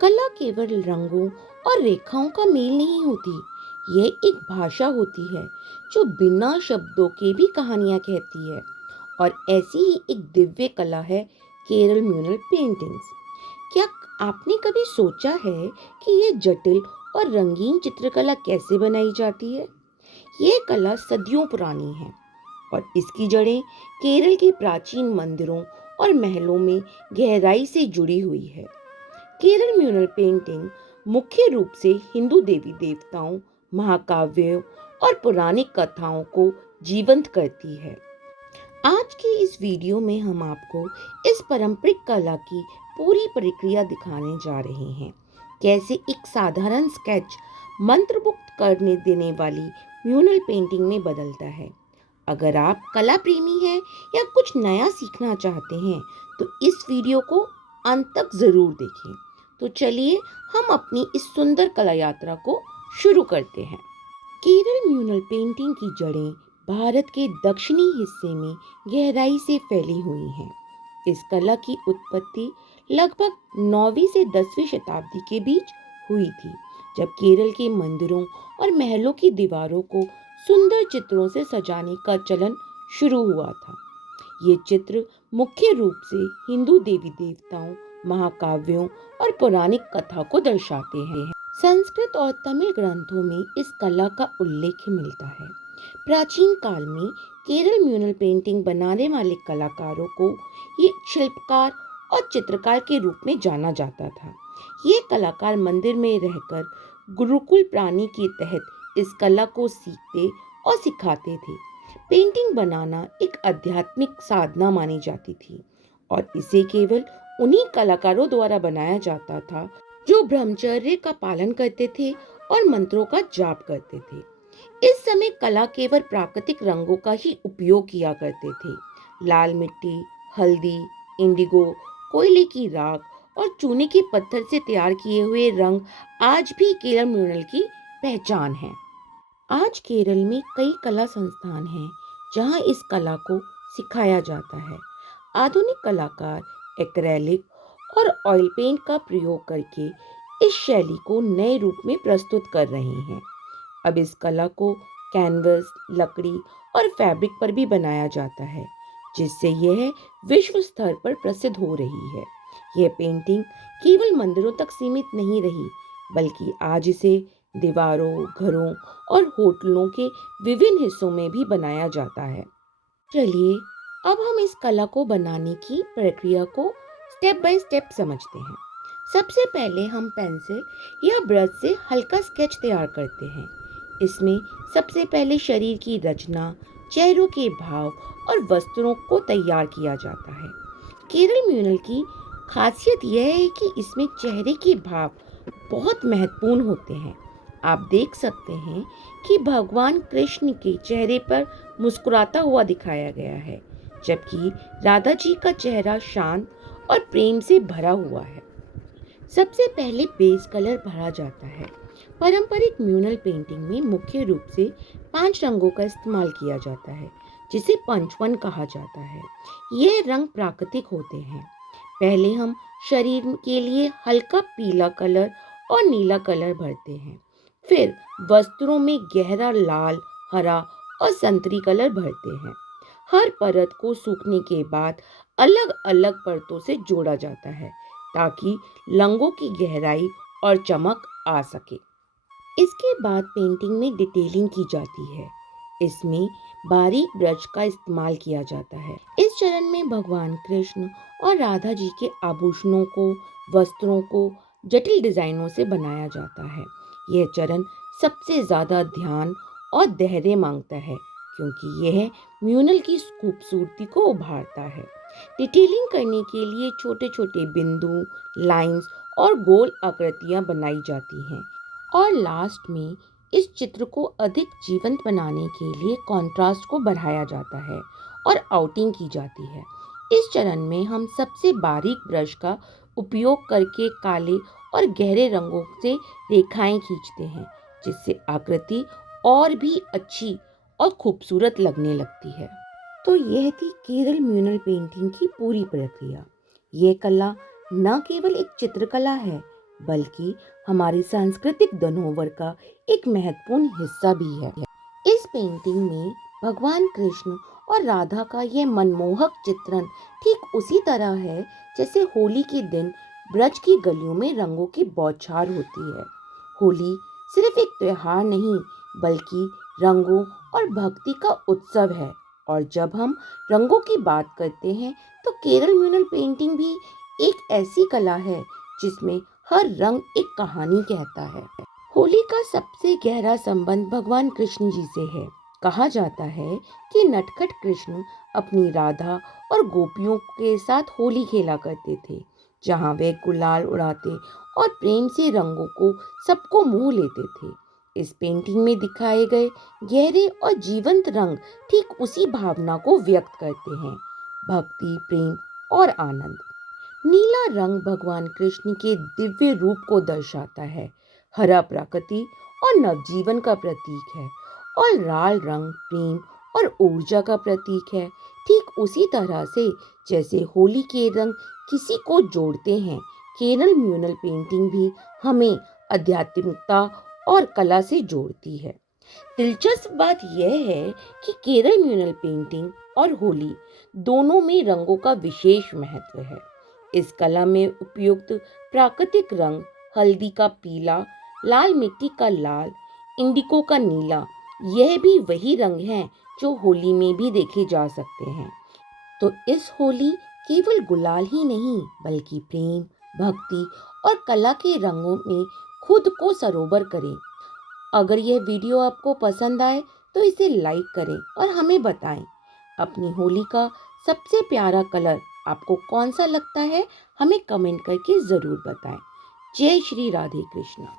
कला केवल रंगों और रेखाओं का मेल नहीं होती, यह एक भाषा होती है जो बिना शब्दों के भी कहानियां कहती है। और ऐसी ही एक दिव्य कला है केरल म्यूरल पेंटिंग्स। क्या आपने कभी सोचा है कि यह जटिल और रंगीन चित्रकला कैसे बनाई जाती है? यह कला सदियों पुरानी है और इसकी जड़ें केरल के प्राचीन मंदिरों और महलों में गहराई से जुड़ी हुई है। केरल म्यूरल पेंटिंग मुख्य रूप से हिंदू देवी देवताओं, महाकाव्यों और पौराणिक कथाओं को जीवंत करती है। आज के इस वीडियो में हम आपको इस पारंपरिक कला की पूरी प्रक्रिया दिखाने जा रहे हैं। कैसे एक साधारण स्केच मंत्रमुग्ध करने देने वाली म्यूरल पेंटिंग में बदलता है। अगर आप कला प्रेमी हैं या कुछ नया सीखना चाहते हैं तो इस वीडियो को अंत तक जरूर देखें। तो चलिए हम अपनी इस सुंदर कला यात्रा को शुरू करते हैं। केरल म्यूरल पेंटिंग की जड़ें भारत के दक्षिणी हिस्से में गहराई से फैली हुई हैं। इस कला की उत्पत्ति लगभग 9वीं से 10वीं शताब्दी के बीच हुई थी, जब केरल के मंदिरों और महलों की दीवारों को सुंदर चित्रों से सजाने का चलन शुरू हुआ था। ये चित्र मुख्य रूप से हिंदू देवी देवताओं, महाकाव्यों और पौराणिक कथा को दर्शाते हैं। संस्कृत और तमिल ग्रंथों में इस कला का उल्लेख मिलता है। प्राचीन काल में केरल म्यूरल पेंटिंग बनाने वाले कलाकारों को ये शिल्पकार और चित्रकार के रूप में जाना जाता था। ये कलाकार मंदिर में रहकर गुरुकुल प्राणी के तहत इस कला को सीखते और सिखाते थे। पेंटिंग बनाना एक आध्यात्मिक साधना मानी जाती थी और इसे केवल उन्हीं कलाकारों द्वारा बनाया जाता था जो ब्रह्मचर्य का पालन करते थे और मंत्रों का जाप करते थे। इस समय कला केवल प्राकृतिक रंगों का ही उपयोग किया करते थे। लाल मिट्टी, हल्दी, इंडिगो, कोयले की राख और चूने के पत्थर से तैयार किए हुए रंग आज भी केरल म्यूरल की पहचान है। आज केरल में कई कला संस्थान हैं जहां इस कला को सिखाया जाता है। आधुनिक कलाकार एक्रेलिक और ऑयल पेंट का प्रयोग करके इस शैली को नए रूप में प्रस्तुत कर रहे हैं। अब इस कला को कैनवस, लकड़ी और फैब्रिक पर भी बनाया जाता है, जिससे यह विश्व स्तर पर प्रसिद्ध हो रही है। यह पेंटिंग केवल मंदिरों तक सीमित नहीं रही, बल्कि आज इसे दीवारों, घरों और होटलों के विभिन्न हिस्सों में भी बनाया जाता है। चलिए अब हम इस कला को बनाने की प्रक्रिया को स्टेप बाय स्टेप समझते हैं। सबसे पहले हम पेंसिल या ब्रश से हल्का स्केच तैयार करते हैं। इसमें सबसे पहले शरीर की रचना, चेहरों के भाव और वस्त्रों को तैयार किया जाता है। केरल म्यूरल की खासियत यह है कि इसमें चेहरे के भाव बहुत महत्वपूर्ण होते हैं। आप देख सकते हैं कि भगवान कृष्ण के चेहरे पर मुस्कुराता हुआ दिखाया गया है, जबकि राधा जी का चेहरा शांत और प्रेम से भरा हुआ है। सबसे पहले बेस कलर भरा जाता है। पारंपरिक म्यूरल पेंटिंग में मुख्य रूप से 5 रंगों का इस्तेमाल किया जाता है, जिसे पंचवन कहा जाता है। यह रंग प्राकृतिक होते हैं। पहले हम शरीर के लिए हल्का पीला कलर और नीला कलर भरते हैं। फिर वस्त्रों में गहरा लाल, हरा और संतरी कलर भरते हैं। हर परत को सूखने के बाद अलग अलग परतों से जोड़ा जाता है ताकि रंगों की गहराई और चमक आ सके। इसके बाद पेंटिंग में डिटेलिंग की जाती है। इसमें बारीक ब्रश का इस्तेमाल किया जाता है। इस चरण में भगवान कृष्ण और राधा जी के आभूषणों को, वस्त्रों को जटिल डिजाइनों से बनाया जाता है। यह चरण सबसे ज्यादा ध्यान और धैर्य मांगता है, क्योंकि यह म्यूरल की खूबसूरती को उभारता है। डिटेलिंग करने के लिए छोटे छोटे बिंदु, लाइंस और गोल आकृतियां बनाई जाती हैं और लास्ट में इस चित्र को अधिक जीवंत बनाने के लिए कंट्रास्ट को बढ़ाया जाता है और आउटिंग की जाती है। इस चरण में हम सबसे बारीक ब्रश का उपयोग करके काले और गहरे रंगों से रेखाएं खींचते हैं, जिससे आकृति और भी अच्छी और खूबसूरत लगने लगती है। तो यह थी केरल म्यूरल पेंटिंग की पूरी प्रक्रिया। यह कला न केवल एक चित्रकला है, बल्कि हमारी सांस्कृतिक धरोहर का एक महत्वपूर्ण हिस्सा भी है। इस पेंटिंग में भगवान कृष्ण और राधा का यह मनमोहक चित्रण ठीक उसी तरह है जैसे होली के दिन ब्रज की गलियों में रंगों की बौछार होती है। होली सिर्फ एक त्योहार नहीं, बल्कि रंगों और भक्ति का उत्सव है। और जब हम रंगों की बात करते हैं तो केरल म्यूरल पेंटिंग भी एक ऐसी कला है जिसमें हर रंग एक कहानी कहता है। होली का सबसे गहरा संबंध भगवान कृष्ण जी से है। कहा जाता है कि नटखट कृष्ण अपनी राधा और गोपियों के साथ होली खेला करते थे, जहां वे गुलाल उड़ाते और प्रेम से रंगों को सबको मोह लेते थे। इस पेंटिंग में दिखाए गए गहरे और जीवंत रंग ठीक उसी भावना को व्यक्त करते हैं, भक्ति, प्रेम और आनंद। नीला रंग भगवान कृष्ण के दिव्य रूप को दर्शाता है। हरा प्रकृति और नवजीवन का प्रतीक है और लाल रंग प्रेम और ऊर्जा का प्रतीक है। ठीक उसी तरह से जैसे होली के रंग किसी को जोड़ते हैं, केरल म्यूरल पेंटिंग भी हमें आध्यात्मिकता और कला से जोड़ती है। दिलचस्प बात यह है कि केरल म्यूरल पेंटिंग और होली दोनों में रंगों का विशेष महत्व है। इस कला में उपयुक्त प्राकृतिक रंग, हल्दी का पीला, लाल मिट्टी का लाल, इंडिको का नीला, यह भी वही रंग हैं जो होली में भी देखे जा सकते हैं। तो इस होली केवल गुलाल ही नहीं, बल्कि प्रेम, भक्ति और कला के रंगों में खुद को सरोवर करें। अगर यह वीडियो आपको पसंद आए तो इसे लाइक करें और हमें बताएं अपनी होली का सबसे प्यारा कलर आपको कौन सा लगता है। हमें कमेंट करके ज़रूर बताएं। जय श्री राधे कृष्णा।